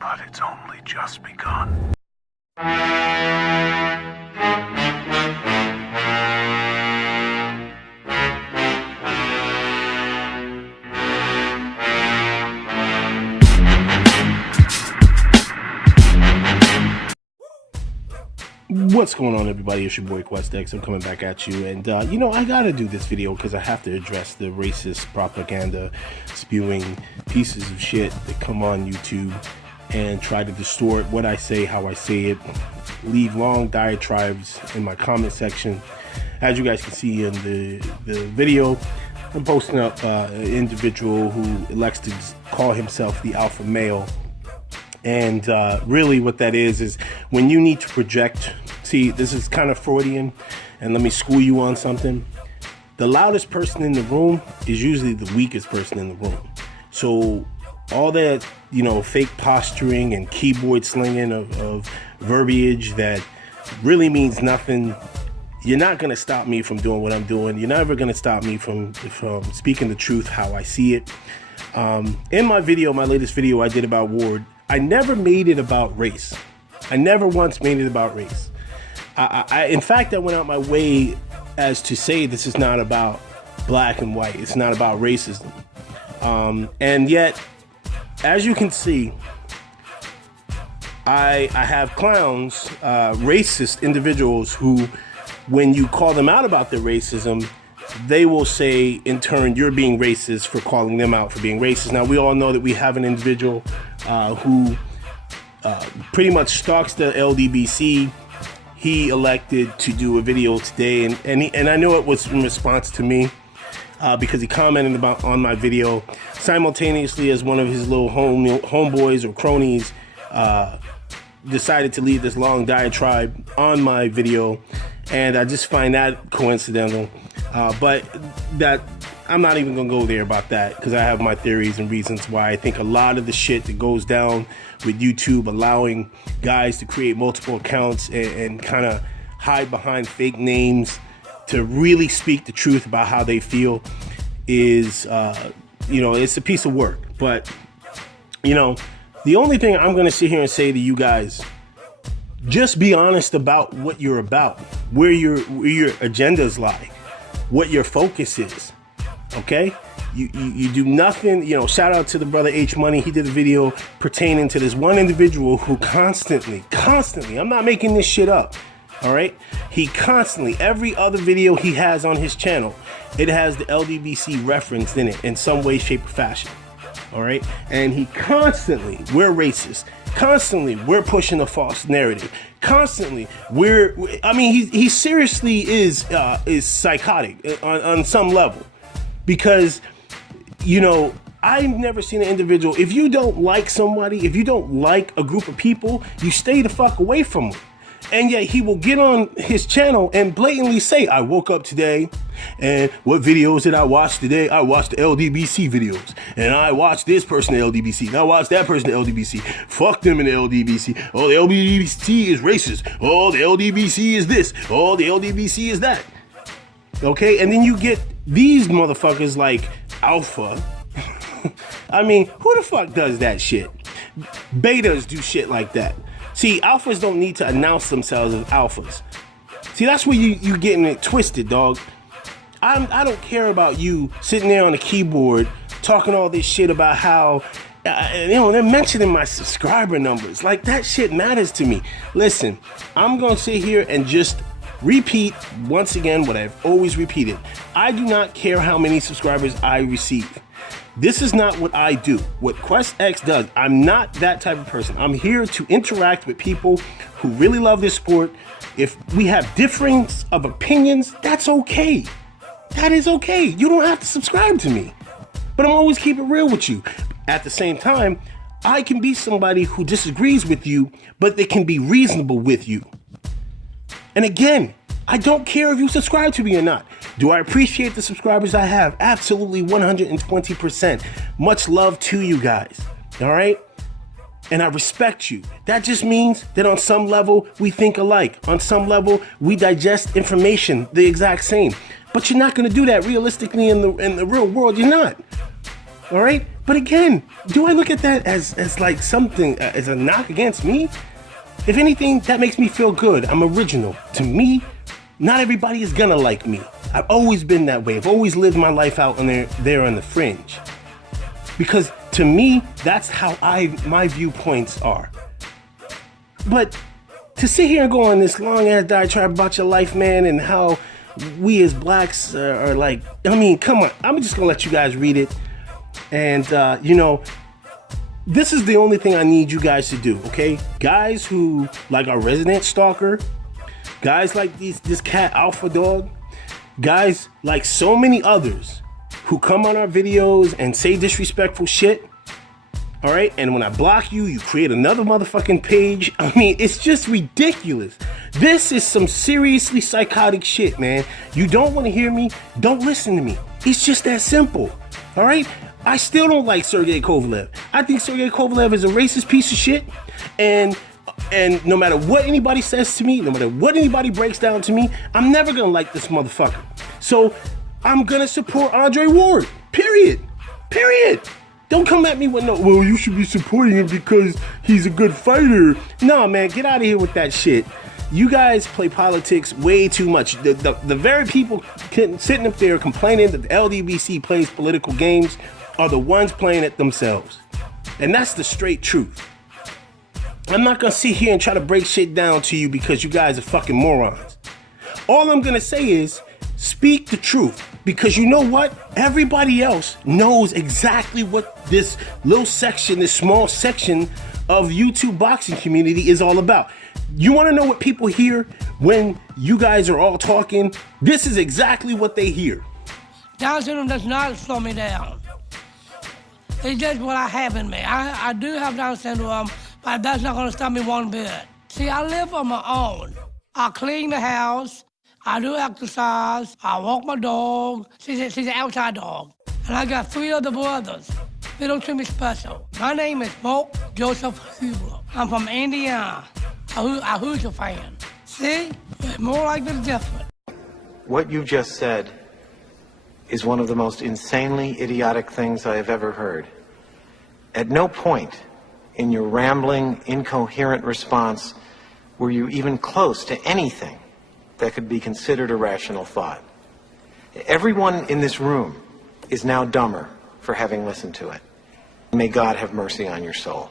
But it's only just begun. What's going on, everybody? It's your boy QuestX. I'm coming back at you, and I gotta do this video because I have to address the racist propaganda spewing pieces of shit that come on YouTube and try to distort what I say, how I say it, leave long diatribes in my comment section. As you guys can see in the video, I'm posting up an individual who elects to call himself the alpha male. And really what that is when you need to project. See, this is kind of Freudian, and let me school you on something. The loudest person in the room is usually the weakest person in the room. So all that, fake posturing and keyboard slinging of verbiage that really means nothing, you're not going to stop me from doing what I'm doing. You're never going to stop me from speaking the truth how I see it. In my latest video I did about Ward, I never made it about race. I never once made it about race. In fact, I went out my way as to say this is not about black and white. It's not about racism. And yet, as you can see, I have clowns, racist individuals who, when you call them out about their racism, they will say, in turn, you're being racist for calling them out for being racist. Now, we all know that we have an individual who pretty much stalks the Ldbc. He elected to do a video today, and I know it was in response to me because he commented on my video simultaneously as one of his little homeboys or cronies decided to leave this long diatribe on my video, and I just find that coincidental. But that I'm not even gonna go there about that because I have my theories and reasons why I think a lot of the shit that goes down with YouTube allowing guys to create multiple accounts and kind of hide behind fake names to really speak the truth about how they feel is, it's a piece of work. But, the only thing I'm gonna sit here and say to you guys, just be honest about what you're about, where your agendas lie, what your focus is. Okay, you do nothing. Shout out to the brother H Money. He did a video pertaining to this one individual who constantly, I'm not making this shit up. All right, he constantly, every other video he has on his channel, it has the Ldbc referenced in it in some way, shape, or fashion. All right, and he constantly, we're racist. Constantly, we're pushing a false narrative. Constantly, he seriously is psychotic on some level. Because, I've never seen an individual, if you don't like somebody, if you don't like a group of people, you stay the fuck away from them. And yet he will get on his channel and blatantly say, I woke up today, and what videos did I watch today? I watched the Ldbc videos, and I watched this person in Ldbc, and I watched that person in Ldbc. Fuck them in the Ldbc. Oh, the Ldbc is racist. Oh, the Ldbc is this. Oh, the Ldbc is that. Okay, and then you get these motherfuckers like Alpha. Who the fuck does that shit? Betas do shit like that. See, alphas don't need to announce themselves as alphas. See, that's where you getting it twisted, dog. I don't care about you sitting there on the keyboard talking all this shit about how, they're mentioning my subscriber numbers. Like, that shit matters to me. Listen, I'm going to sit here and just repeat once again what I've always repeated. I do not care how many subscribers I receive. This is not what I do. What QuestX does, I'm not that type of person. I'm here to interact with people who really love this sport. If we have difference of opinions, that's okay. That is okay. You don't have to subscribe to me. But I'm always keep it real with you. At the same time, I can be somebody who disagrees with you, but they can be reasonable with you. And again, I don't care if you subscribe to me or not. Do I appreciate the subscribers I have? Absolutely, 120%. Much love to you guys, all right? And I respect you. That just means that on some level, we think alike. On some level, we digest information the exact same. But you're not gonna do that realistically in the real world, you're not. All right? But again, do I look at that as like something, as a knock against me? If anything, that makes me feel good. I'm original. To me, not everybody is gonna like me. I've always been that way. I've always lived my life out on there on the fringe. Because to me, that's how my viewpoints are. But to sit here and go on this long ass diatribe about your life, man, and how we as blacks are like, I mean, come on. I'm just gonna let you guys read it. And, you know, this is the only thing I need you guys to do, okay? Guys who, like our resident stalker, guys like this cat Alpha Dog, guys like so many others who come on our videos and say disrespectful shit, all right? And when I block you, you create another motherfucking page. I mean, it's just ridiculous. This is some seriously psychotic shit, man. You don't want to hear me? Don't listen to me. It's just that simple, all right? I still don't like Sergey Kovalev. I think Sergey Kovalev is a racist piece of shit. And no matter what anybody says to me, no matter what anybody breaks down to me, I'm never gonna like this motherfucker. So I'm gonna support Andre Ward. Period. Don't come at me with no, well, you should be supporting him because he's a good fighter. No, man, get out of here with that shit. You guys play politics way too much. The very people sitting up there complaining that the Ldbc plays political games are the ones playing it themselves. And that's the straight truth. I'm not gonna sit here and try to break shit down to you because you guys are fucking morons. All I'm gonna say is speak the truth, because you know what? Everybody else knows exactly what this little section, this small section of YouTube boxing community is all about. You wanna know what people hear when you guys are all talking? This is exactly what they hear. Down syndrome does not slow me down. It's just what I have in me. I do have Down syndrome, but that's not gonna stop me one bit. See, I live on my own. I clean the house, I do exercise, I walk my dog. She's an outside dog. And I got 3 other brothers. They don't treat me special. My name is Mark Joseph Huber. I'm from Indiana, a Hoosier fan. See, we're more like this different. What you just said is one of the most insanely idiotic things I have ever heard. At no point in your rambling, incoherent response were you even close to anything that could be considered a rational thought. Everyone in this room is now dumber for having listened to it. May God have mercy on your soul.